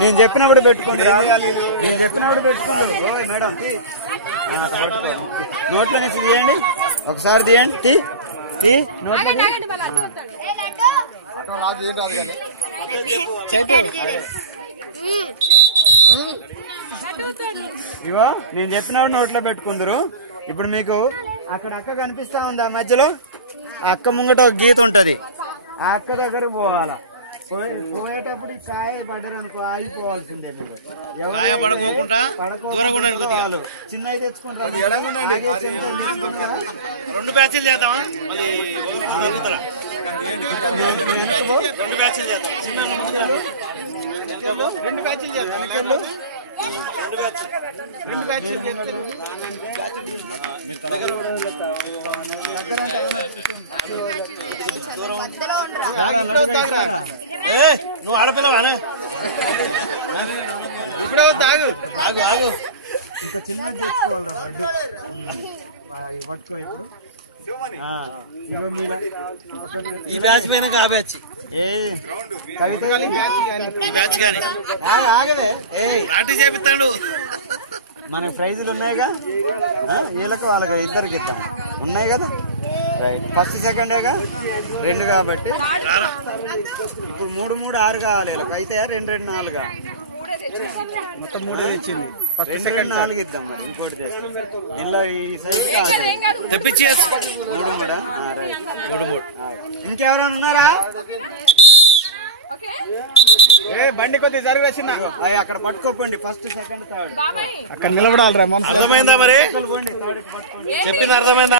నేను చెప్పినప్పుడు పెట్టుకోండి, నేను చెప్పినప్పుడు పెట్టుకోండి. ఓ మేడం నోట్లో నుంచి తీయండి, ఒకసారి తీయండి, తీ నోట్లో. ఇవో నేను చెప్పినప్పుడు నోట్లో పెట్టుకుందరు. ఇప్పుడు మీకు అక్కడ అక్క కనిపిస్తా ఉందా మధ్యలో? ఆ అక్క ముంగట ఒక గీత ఉంటది, ఆ అక్క దగ్గరకు పోవాలా. పోయేటప్పుడు ఈ కాయ పడ్డారు అనుకో ఆగిపోవాల్సిందే. మీరు ఎవరు పడుకోకుండా వాళ్ళు చిన్నవి తెచ్చుకుంటారు, ఆగే చెంచాలు తెచ్చుకుంటారా? 2 బ్యాచ్లు చేద్దామా? వెనక్కి 2 బ్యాచ్లు చేద్దాం. చిన్న 2 బ్యాచ్లు చేద్దాం. 2 బ్యాచ్లు నువ్వు ఆడపిల్లవానా? ఇప్పుడు తాగు ఆగు ఆగు. ఈ బ్యాచ్ పోయినాక ఆ బ్యాచ్ ఆగవే చేపిస్తాడు. మనకి ప్రైజులు ఉన్నాయిగా, వీళ్ళకి వాళ్ళకి ఇద్దరికి ఇద్దాం. ఉన్నాయి కదా, రైట్. ఫస్ట్ సెకండేగా 2 కాబట్టి ఇప్పుడు 3, 3, 6 కావాలి. వీళ్ళకి అయితే 2, 2, 4 మొత్తం 3 తెచ్చింది. ఫస్ట్ 2, సెకండ్ 4 ఇద్దాం. మరి ఇంకోటి ఇలా ఈ సైడ్ 3, 3. ఇంకెవరైనా ఉన్నారా? బండి కొద్దిగా జరుగు వచ్చిందా? అక్కడ పట్టుకోకండి, ఫస్ట్ సెకండ్ థర్డ్ అక్కడ నిలబడాలి రా. అర్థమైందా మరి? చెప్పింది అర్థమైందా?